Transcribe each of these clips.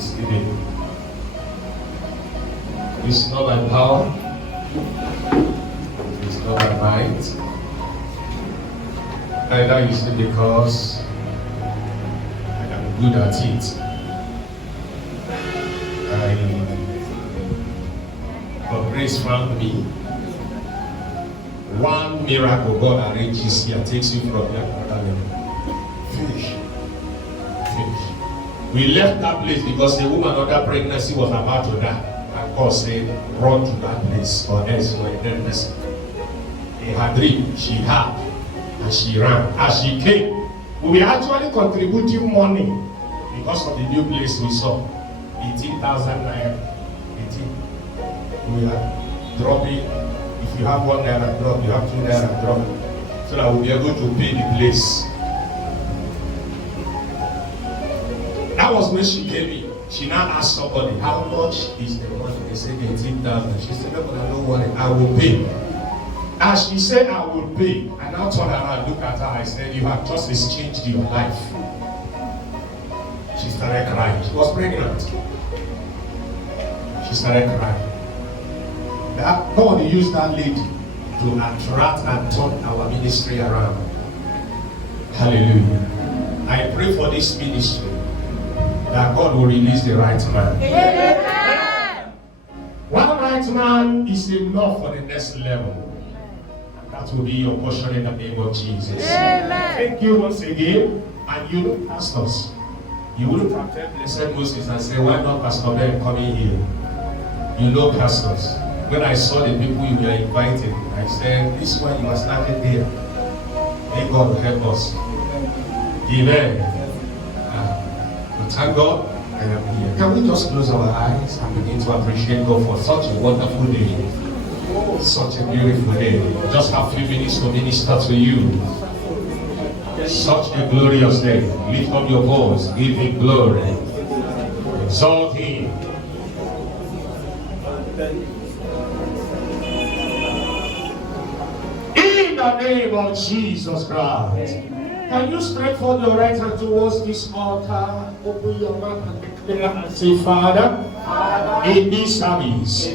is given. It's not by power, it's not by might, neither is it because I am good at it. But grace found me. One miracle God arranges here takes you from that another level. Finish. We left that place because the woman under pregnancy was about to die. And God said, run to that place or else you are a dead person. In her dream, she had and she ran. As she came, we were actually contributing money because of the new place we saw. 18,000 naira. 18. We are dropping. If you have 1 naira drop, you have 2 naira drop. So that we'll be able to pay the place. That was when she came in. She now asked somebody, how much is the money? They said 18,000. She said, no, but I don't want it. I will pay. As she said, I will pay. I now turned around and looked at her. I said, you have just exchanged your life. She started crying. She was pregnant. She started crying. That God used that lady to attract and turn our ministry around. Hallelujah. I pray for this ministry that God will release the right man. Amen. One right man is enough for the next level. And that will be your portion in the name of Jesus. Amen. Thank you once again. And you know pastors. You wouldn't have felt Blessed Moses and say, why not Pastor Ben coming here? You know pastors. When I saw the people you were inviting, I said, this is why you are standing there. May God help us. Amen. Thank God I am here. Can we just close our eyes and begin to appreciate God for such a wonderful day, such a beautiful day. Just have a few minutes to minister to you. Such a glorious day. Lift up your voice, give Him glory, exalt Him. In the name of Jesus Christ. Can you stretch forth your right hand towards this altar? Open your mouth and declare and say, Father, in this service,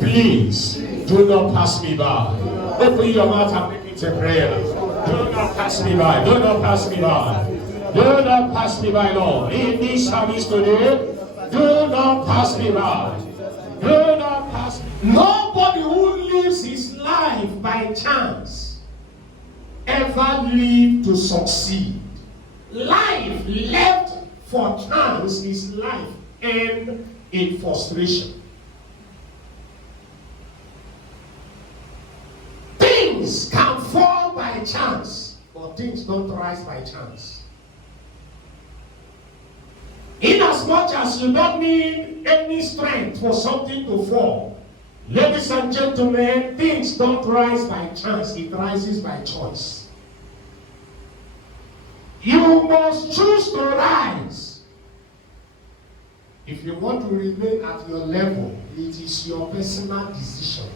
please do not pass me by. Open your mouth and make it a prayer. Do not pass me by. Do not pass me by. Do not pass me by, Lord. In this service today, do not pass me by. Do not pass me by. Nobody who lives his life by chance ever live to succeed. Life left for chance is life and in frustration. Things can fall by chance, but things don't rise by chance. Inasmuch as you don't need any strength for something to fall, ladies and gentlemen, things don't rise by chance, it rises by choice. You must choose to rise. If you want to remain at your level, it is your personal decision.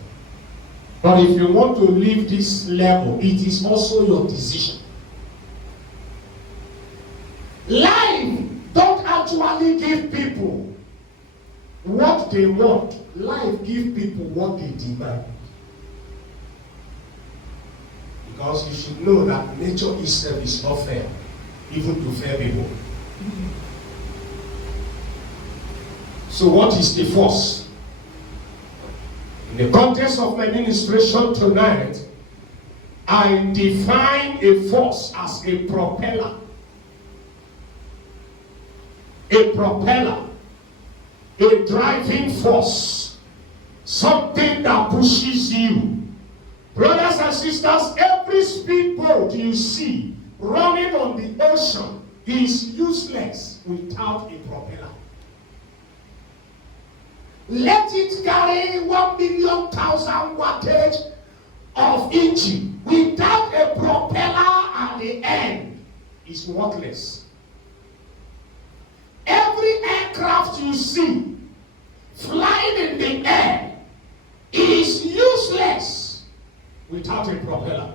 But if you want to leave this level, it is also your decision. Life don't actually give people what they want. Life gives people what they demand. Because you should know that nature itself is not fair, even to fair people. So what is the force? In the context of my ministration tonight, I define a force as a propeller. A propeller. A driving force. Something that pushes you. Brothers and sisters, every speedboat you see running on the ocean is useless without a propeller. Let it carry 1,000,000 wattage of engine. Without a propeller at the end, is worthless. Every aircraft you see flying in the air is useless without a propeller.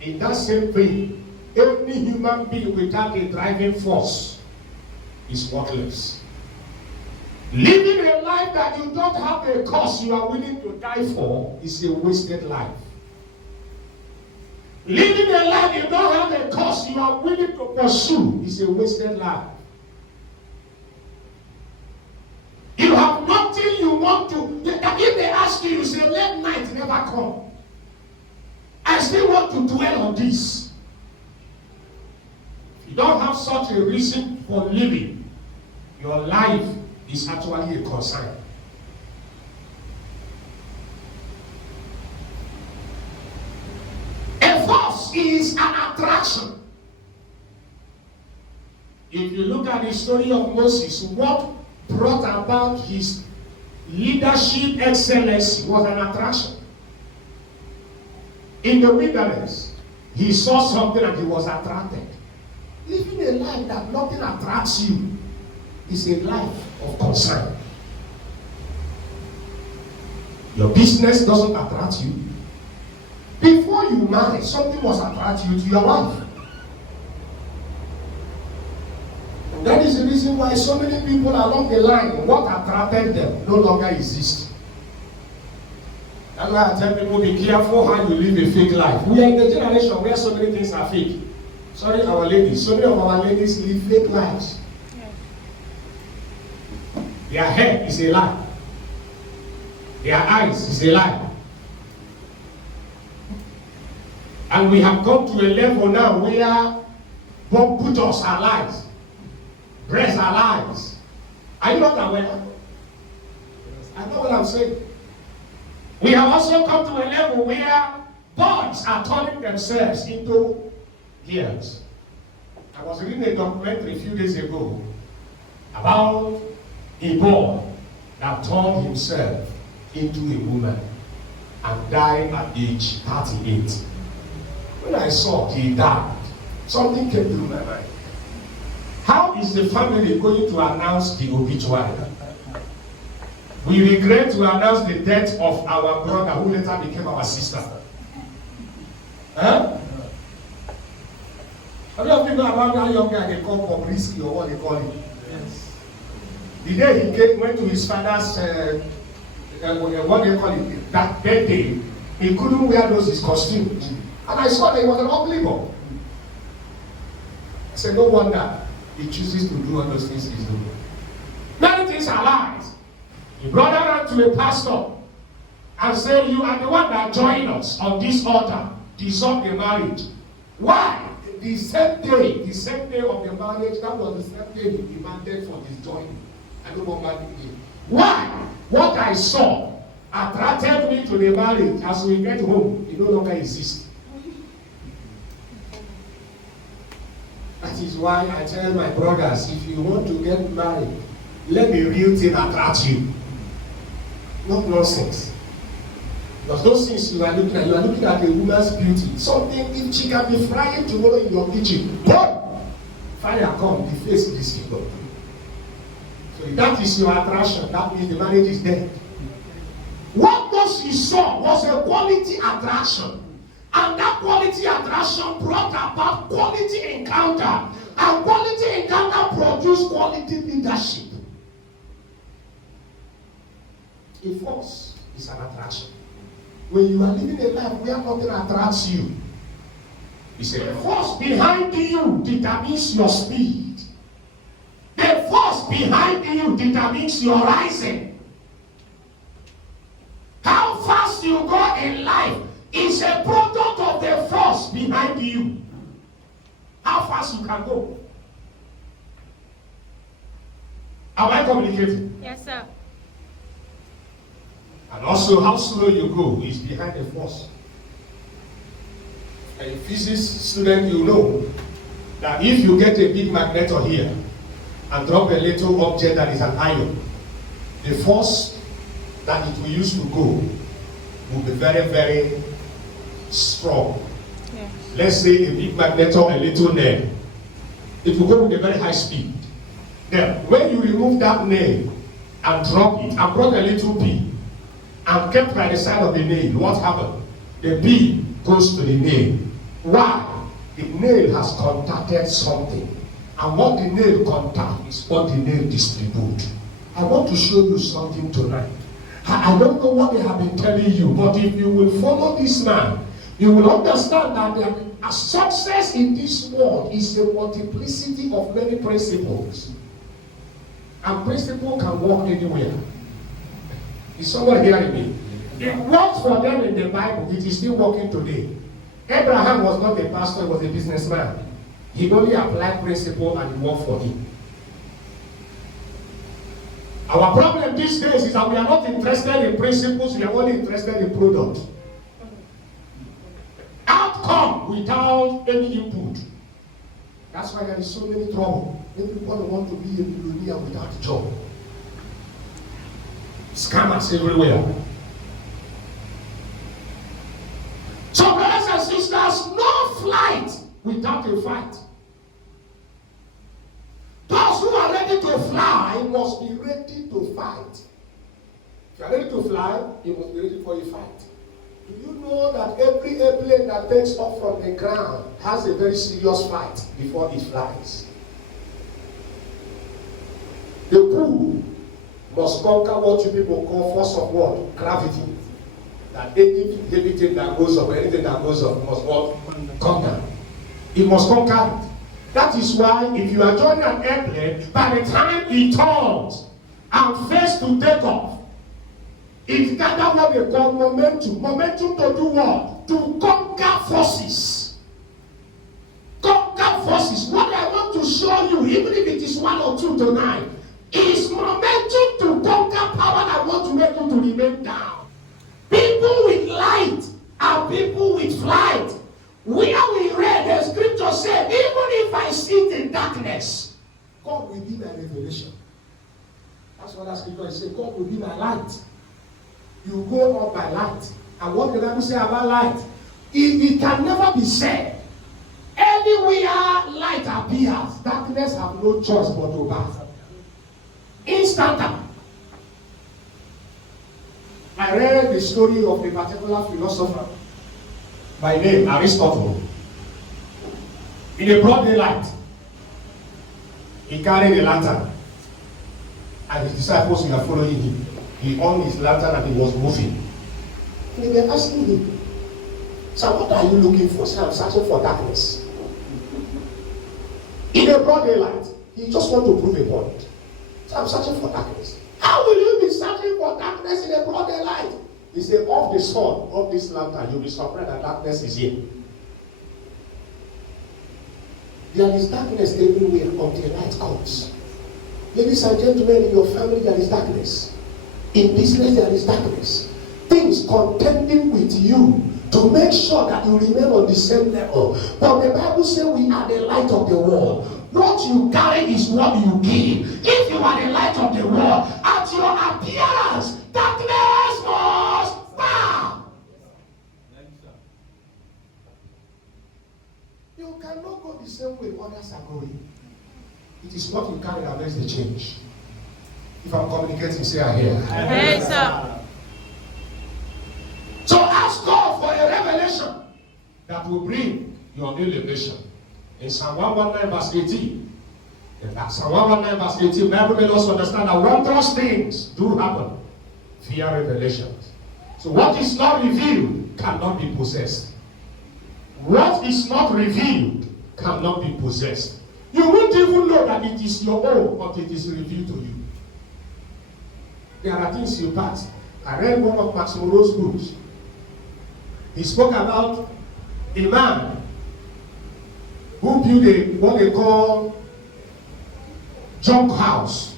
In that same way, any human being without a driving force is worthless. Living a life that you don't have a cause you are willing to die for is a wasted life. Living a life you don't have a cause you are willing to pursue is a wasted life. You have nothing you want to. If they ask you, you say, let night never come. I still want to dwell on this. If you don't have such a reason for living, your life is actually a concern. A force is an attraction. If you look at the story of Moses, what brought about his leadership excellence was an attraction. In the wilderness, he saw something and he was attracted. Living a life that nothing attracts you is a life of concern. Your business doesn't attract you. Before you marry, something must attract you to your wife. That is the reason why so many people along the line, what attracted them no longer exists. That's why I tell people, be careful how you live a fake life. We are in the generation where so many things are fake. Sorry, our ladies. So many of our ladies live fake lives. Their hair is a lie. Their eyes is a lie. And we have come to a level now where buttocks are lies. Breasts are lies. Are you not aware? I know what I'm saying. We have also come to a level where boys are turning themselves into girls. I was reading a documentary a few days ago about a boy that turned himself into a woman and died at age 38. When I saw he died, something came through my mind. How is the family going to announce the obituary? We regret to announce the death of our brother who later became our sister. Huh? A lot of people about that young guy, they call Bobrisky or what they call him. Yes. The day he went to his father's, what they call it, that birthday, he couldn't wear his costumes. And I saw that he was an ugly boy. I said, no wonder he chooses to do all those things he's doing. Many things are lies. The brother ran to a pastor and said, you are the one that joined us on this altar to dissolve the marriage. Why? The same day of the marriage, that was the same day he demanded for his joining. I don't want marriage again. Why? What I saw attracted me to the marriage. As we get home, it no longer exists. That is why I tell my brothers, if you want to get married, let the real thing attract you. Not nonsense. Because those things you are looking at a woman's beauty. Something, if she can be frying tomorrow in your kitchen, boom! Fire come, the face is disfigured. So if that is your attraction, that means the marriage is dead. What Moses saw was a quality attraction. And that quality attraction brought about quality encounter. And quality encounter produced quality leadership. A force is an attraction. When you are living a life where nothing attracts you, it's a force behind you determines your speed. The force behind you determines your rising. How fast you go in life is a product of the force behind you. How fast you can go. Am I communicating? Yes, sir. And also how slow you go is behind the force. A physics student, you know that if you get a big magnetor here and drop a little object that is an ion, the force that it will use to go will be very, very strong. Yes. Let's say a big magnetor, a little nail. It will go with a very high speed. Then when you remove that nail and drop it and brought a little pin and kept by the side of the nail, what happened? The pin goes to the nail. Why? The nail has contacted something And what the nail contact is what the nail distribute. I want to show you something tonight. I don't know what they have been telling you, but if you will follow this man, you will understand that a success in this world is a multiplicity of many principles. And principle can work anywhere. Is someone hearing me? It worked for them in the Bible. It is still working today. Abraham was not a pastor, he was a businessman. He only applied principle and it worked for him. Our problem these days is that we are not interested in principles, we are only interested in product. Outcome without any input. That's why there is so many trouble. Everybody want to be a millionaire without a job. Scammers everywhere. So brothers and sisters, no flight without a fight. Those who are ready to fly must be ready to fight. If you are ready to fly, you must be ready for a fight. Do you know that every airplane that takes off from the ground has a very serious fight before it flies? The crew must conquer what you people call force of what? Gravity. That anything that goes up, anything that goes up must what? Conquer. It must conquer it. That is why if you are joining an airplane, by the time it turns and fails to take off, it gathers what they call momentum. Momentum to do what? To conquer forces. Conquer forces. What I want to show you, even if it is one or two tonight, is momentum to conquer power that want to make you to remain down. People with light are people with flight. Where we read the scripture said, even if I sit in darkness, God will be my revelation. That's what that scripture is saying. God will be my light. You go up by light. And what the Bible say about light? It can never be said. Anywhere light appears, darkness have no choice but to pass. Instant. I read the story of a particular philosopher by name Aristotle. In a broad daylight, he carried a lantern, and his disciples were following him. He on his lantern and he was moving. And they were asking him, "So what are you looking for?" "Sir, I'm searching for darkness." In a broad daylight, he just want to prove a point. "So I'm searching for darkness." "How will you be searching for darkness in a broad daylight?" He said, "Off the sun, of this lantern, you'll be surprised that darkness is here." There is darkness everywhere until light comes. Ladies and gentlemen, in your family there is darkness. In business there is darkness. Things contending with you to make sure that you remain on the same level. But the Bible says we are the light of the world. What you carry is what you give. If you are the light of the world, at your appearance, darkness must bow. You cannot go the same way others are going. It is what you carry that makes the change. If I'm communicating, say I hear. Yes, sir. So ask God for a revelation that will bring your elevation. In Psalm 119 verse 18, Psalm 119 verse 18, Bible made us understand that when those things do happen, fear revelations. So what is not revealed cannot be possessed. What is not revealed cannot be possessed. You won't even know that it is your own until it is revealed to you. There are things you pass. I read one of Max Monroe's books. He spoke about a man who built what they call junk house.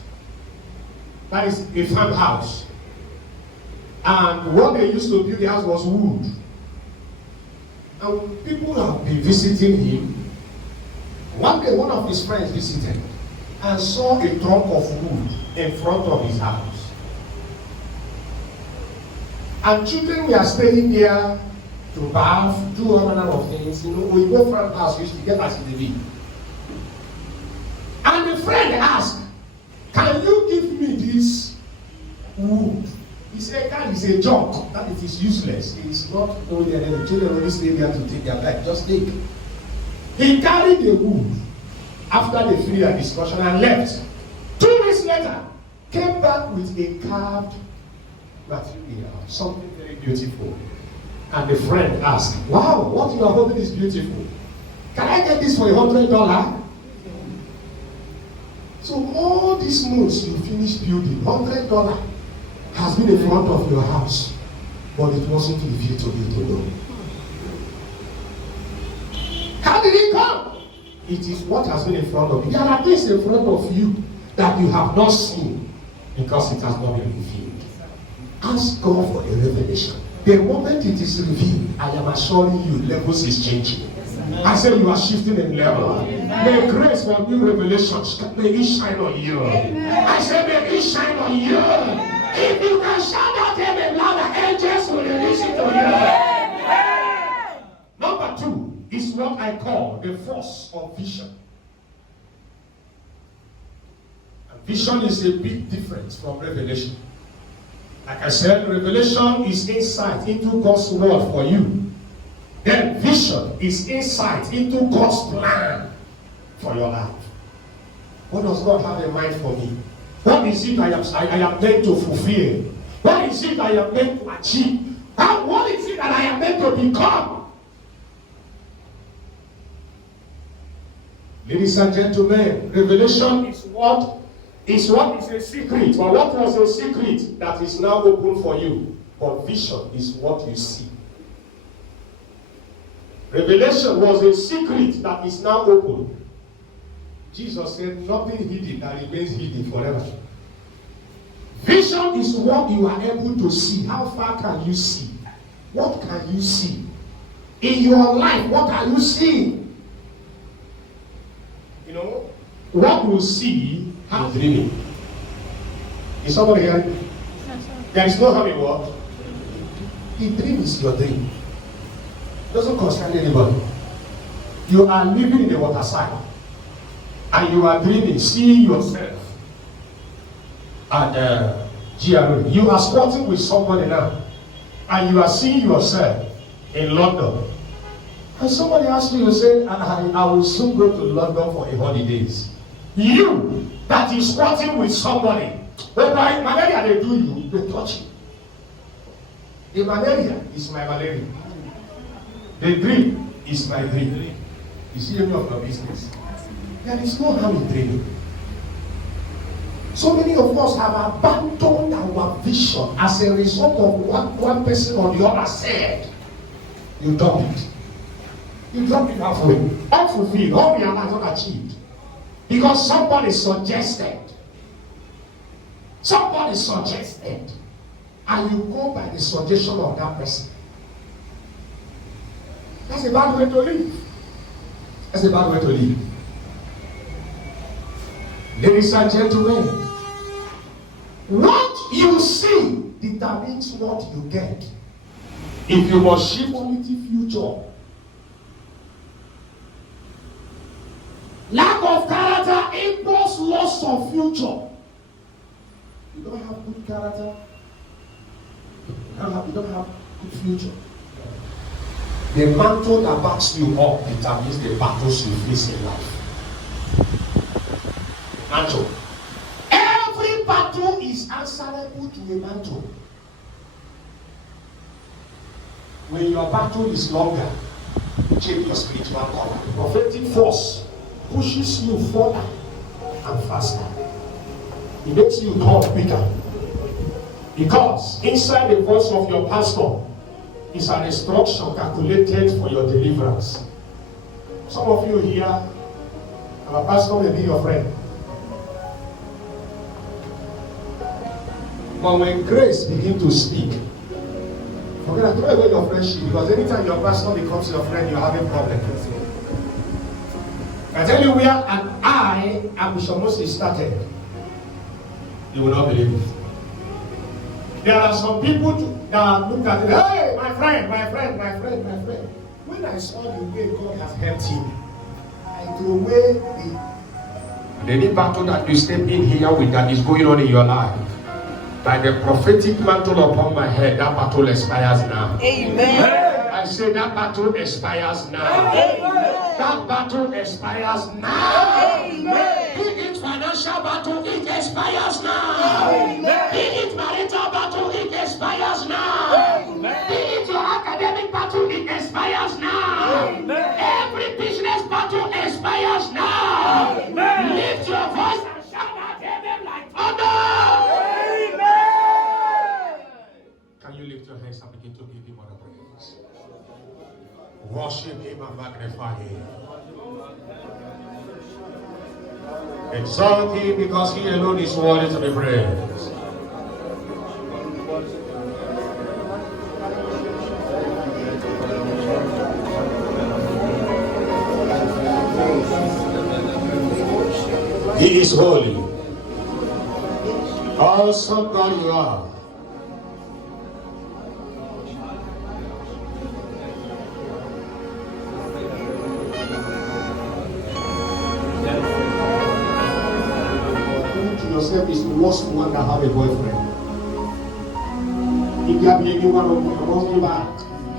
That is a farmhouse. And what they used to build the house was wood. And people have been visiting him. One day, one of his friends visited and saw a trunk of wood in front of his house. And children were staying there to bath, do all manner of things. You know, we go front house, we used to get as in the league. And the friend asked, "Can you give me this wood?" He said, "God, it's a junk, that it is useless. It's not only there, the children only stay there to take their life. Just take." He carried the wood after they finished their discussion and left. 2 days later, came back with a carved material, something very beautiful. And the friend asked, wow, what you are holding is beautiful. Can I get this for $100? So all these months you finished building, $100 has been in front of your house, but it wasn't revealed to you to know. How did it come? It is what has been in front of you. There are things in front of you that you have not seen because it has not been revealed. Ask God for a revelation. The moment it is revealed, I am assuring you, levels is changing. I say you are shifting in level. May grace for new revelations, may it shine on you. I say may it shine on you. If you can shout out amen louder, angels will release it to you. Number 2 is what I call the force of vision. And vision is a big difference from revelation. Like I said, revelation is insight into God's word for you. Then vision is insight into God's plan for your life. What does God have in mind for me? What is it I am meant to fulfill? What is it I am meant to achieve? What is it that I am meant to become? Ladies and gentlemen, revelation is what is a secret, or what was a secret that is now open for you. But vision is what you see. Revelation was a secret that is now open. Jesus said, nothing hidden that remains hidden forever. Vision is what you are able to see. How far can you see? What can you see? In your life, what are you seeing? You know, what you see, how dreaming. Is somebody hearing me? There is no having what? The dream is your dream. Doesn't concern anybody. You are living in the waterside and you are dreaming, seeing yourself at GRA. You are squatting with somebody now and you are seeing yourself in London. And somebody asks you, you say, I will soon go to London for a holidays. You that is squatting with somebody, but by malaria they do you, they touch you. The malaria is my malaria. The dream is my dream. You see any of your business? There is no harm in dreaming. So many of us have abandoned our vision as a result of what one person or the other said. You drop it. You drop it halfway. Unfulfilled, unrealized, unachieved. Because somebody suggested. Somebody suggested. And you go by the suggestion of that person. That's a bad way to live. That's a bad way to live. Ladies and gentlemen, what you see determines what you get. If you must shift quality future, lack of character equals loss of future. You don't have good character, you don't have good future. The mantle that backs you up determines the battles you face in life. Mantle. Every battle is answerable to a mantle. When your battle is longer, change your spiritual color. Prophetic force pushes you further and faster. It makes you talk quicker. Because inside the voice of your pastor is an instruction calculated for your deliverance. Some of you here, our pastor may be your friend. But when grace begins to speak, forget to throw away your friendship, because anytime your pastor becomes your friend, you're having problems. I tell you where I and Bishop Moses started, you will not believe it. There are some people that look at it, hey, my friend. When I saw the way God has helped him, I threw away the battle that you step in here with that is going on in your life. By the prophetic mantle upon my head, that battle expires now. Amen. I say that battle expires now. Amen. That battle expires now. Amen. expires now. Be it marital battle, it expires now. Be it your academic battle, it expires now. Every business battle expires now. Lift your voice and shout at heaven like thunder. Can you lift your hands and begin to give him all the praise? Worship him and magnify him. Exalt him because he alone is worthy to be praised. He is holy. Awesome God you are. Yourself is the worst one that have a boyfriend. If there be anyone of you, must be back.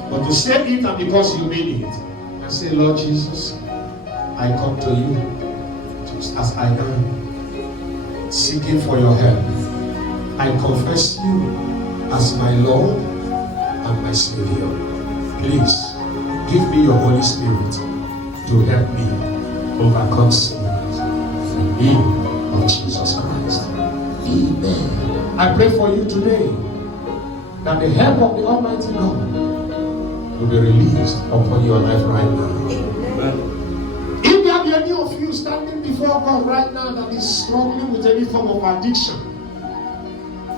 But to say it and because you made it, and say, Lord Jesus, I come to you just as I am, seeking for your help. I confess you as my Lord and my Savior. Please give me your Holy Spirit to help me overcome sin. In the name of Jesus Christ. Amen. I pray for you today that the help of the Almighty God will be released upon your life right now. Amen. If there be any of you standing before God right now that is struggling with any form of addiction,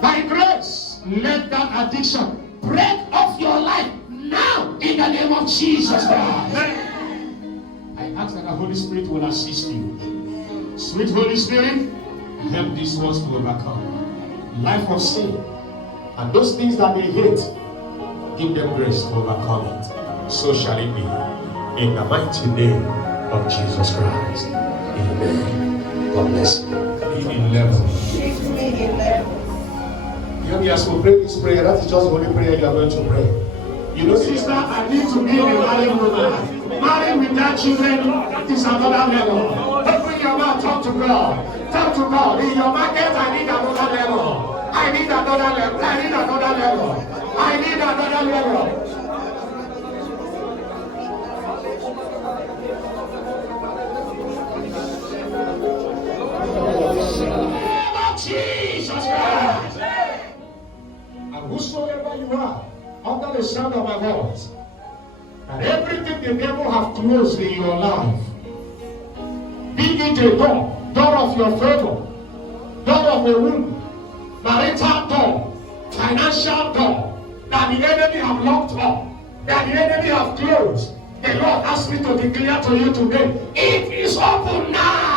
by grace, let that addiction break off your life now in the name of Jesus Christ. I ask that the Holy Spirit will assist you. Sweet Holy Spirit, help these ones to overcome life of sin and those things that they hate. Give them grace to overcome it. So shall it be in the mighty name of Jesus Christ. Amen. God bless you. Be in level. Hear me as we pray this prayer. That is just the only prayer you are going to pray. You know, sister, I need to be a married woman. Married without children, that is another level. Open your mouth, talk to God. Talk to God. In your market, I need another level. I need another level. I need another level. I need another level. Jesus Christ. And whosoever you are, under the sound of my voice, and everything the devil have closed in your life, be it a door of your favor, door of a womb, marital door, financial door, that the enemy have locked up, that the enemy have closed, the Lord asked me to declare to you today, it is open now.